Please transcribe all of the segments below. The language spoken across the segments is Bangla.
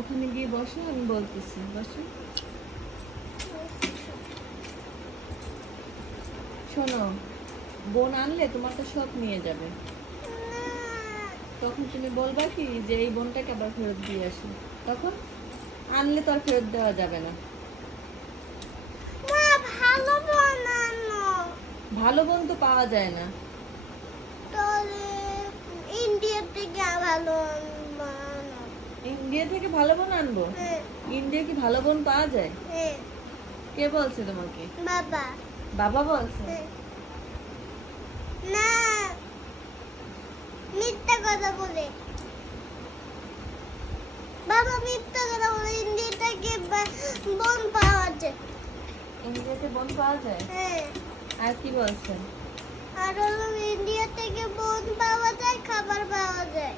ওখানে গিয়ে বসো, আমি বলতেছি। বসো। শোনো, বোন আনলে তোমার তো সব নিয়ে যাবে। তখন তুমি বলবা কি যে এই বোনটাকে আবার ফেরত দিয়ে আসি। তখন আনলে তো আর ফেরত দেওয়া যাবে না। ভালো বোন তো পাওয়া যায় না। ইন্ডিয়া থেকে ভালো বোন আনবো? ইন্ডিয়া কি ভালো বোন পাওয়া যায়? কে বলছে তোমাকে? বাবা। বাবা বলছে? না, মিথ্যা কথা বলে। বাবা মিথ্যা কথা বলে। ইন্ডিয়া থেকে বোন পাওয়া যায়। ইন্ডিয়াতে বোন পাওয়া যায়? আর কি বলছে? আর হলো ইন্ডিয়া থেকে বোন পাওয়া যায়, খাবার পাওয়া যায়।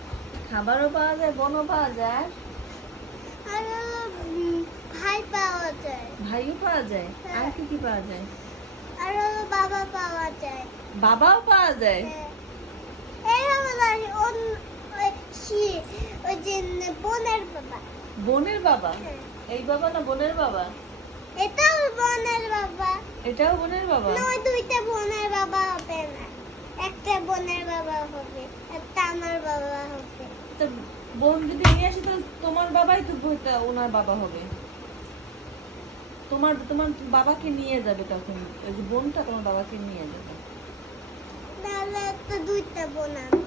খাবারও পাওয়া যায়, বোনও পাওয়া যায়, আর হলো ভাই পাওয়া যায়। ভাইও পাওয়া যায়। আর কি কি পাওয়া যায়? আর হলো বাবা পাওয়া যায়। বাবাও পাওয়া যায়? এই হলো ওই যে বোনের বাবা। বোনের বাবা? এই বাবা না বোনের বাবা? এটাও বোনের বাবা। এটাও বোনের বাবা? না, দুইটা বোনের বাবা হবে না। একটা বোনের বাবা হবে, একটা আমার বাবা হবে। তো বোন যদি নিয়ে আসে তাহলে তোমার বাবাই তো ওনার বাবা হবে। তোমার তোমার বাবাকে নিয়ে যাবে তখন। ওই যে বোনটা তোমার বাবাকে নিয়ে যাবে। তাহলে তো দুইটা বোন আনবো।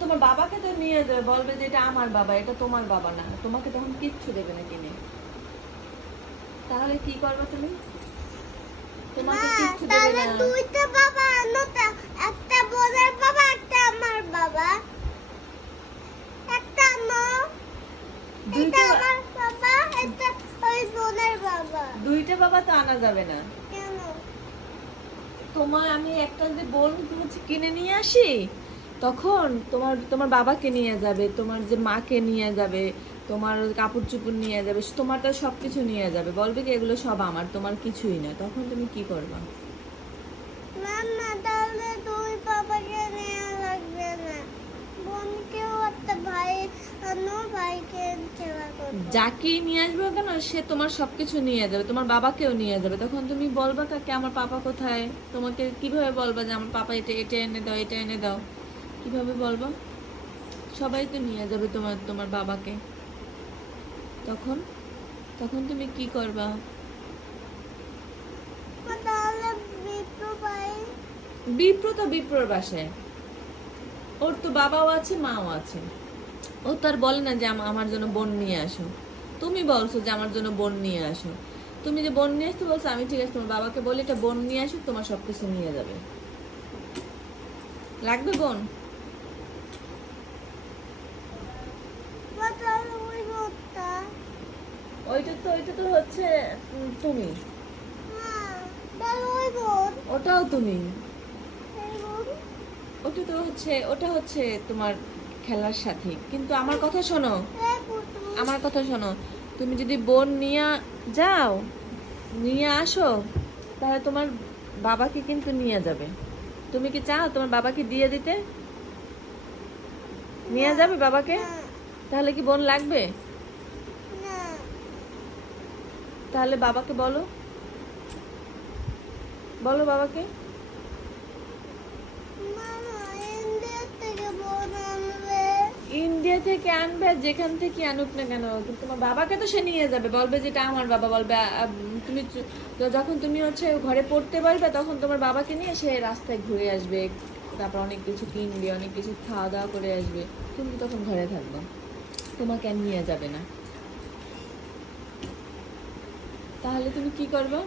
তোমার বাবাকে তো নিয়ে যাবে, বলবে যে এটা আমার বাবা, এটা তোমার বাবা না। তোমাকে তখন কিচ্ছু দেবে না কিনে। তাহলে কি করবে তুমি? তোমাকে কিচ্ছু দেবে তাহলে না। দুইটা বাবা আনো, একটা বোনের বাবা, একটা আমার বাবা। একটা আনো। এটা আমার বাবা, এটা ওই বোনের বাবা। দুইটা বাবা তো আনা যাবে না। কেন? তোমার আমি একটা যে বোন কিনে নিয়ে আসি, তখন তোমার তোমার বাবাকে নিয়ে যাবে, তোমার যে মাকে নিয়ে যাবে, তোমার কাপড় চোপড় নিয়ে যাবে, তোমারটা সবকিছু নিয়ে যাবে। বলবে কি এগুলো সব আমার, তোমার কিছুই না। তখন তুমি কি করবা? না, তাহলে দুই বাবাকে নেওয়া লাগবে না। বোনকেও একটা ভাই আনো, ভাইকে সেবা করবো। যাকেই নিয়ে আসবে কেন সে তোমার সবকিছু নিয়ে যাবে, তোমার বাবাকেও নিয়ে যাবে। তখন তুমি বলবা কাকে আমার পাপা কোথায়? তোমাকে কিভাবে বলবা যে আমার পাপা এটা এটা এনে দাও, এটা এনে দাও? কিভাবে বলবো? সবাই তো নিয়ে যাবে তোমার তোমার বাবাকে। তখন তখন তুমি কি করবা? তাহলে বিপ্র ভাই? বিপ্র তো বিপ্রর বাসায়, ওর তো বাবাও আছে, মাও আছে। ও তো আর বলে না যে আমার জন্য বোন নিয়ে আসো। তুমি বলছো যে আমার জন্য বোন নিয়ে আসো। তুমি যে বোন নিয়ে আসতে বলছো, আমি ঠিক আছে তোমার বাবাকে বলি এটা বোন নিয়ে আসো, তোমার সবকিছু নিয়ে যাবে। লাগবে বোন? তাহলে ওই বোনটা? ওইটা তো হচ্ছে তুমি। তাহলে ওই বোন? ওটাও তুমি। এই বোন? ওটা হচ্ছে তোমার খেলার সাথী। কিন্তু আমার কথা শোনো, এই পুতুল। আমার কথা শোনো। তুমি যদি বোন নিয়ে আসো, তাহলে তোমার বাবাকে কিন্তু নিয়ে যাবে। তুমি কি চাও তোমার বাবাকে দিয়ে দিতে? নিয়ে যাবে বাবাকে? না, তাহলে কি বোন লাগবে? না। তাহলে বাবাকে বলো, বলো বাবাকে। মামা ইন্ডিয়া থেকে বোন আনবে। ইন্ডিয়া থেকে আনবে, যেখান থেকে আনুক না কেন, কিন্তু তোমার বাবাকে তো সে নিয়ে যাবে। বলবে যেটা আমার বাবা। বলবে তুমি যখন তুমি হচ্ছে ঘরে পড়তে পারবে, তখন তোমার বাবাকে নিয়ে সে রাস্তায় ঘুরে আসবে, তারপর অনেক কিছু কিনবে, অনেক কিছু খাওয়া দাওয়া করে আসবে। তুমি তখন ঘরে থাকবে, তোমাকে আর নিয়ে যাবে না। তাহলে তুমি কি করবে?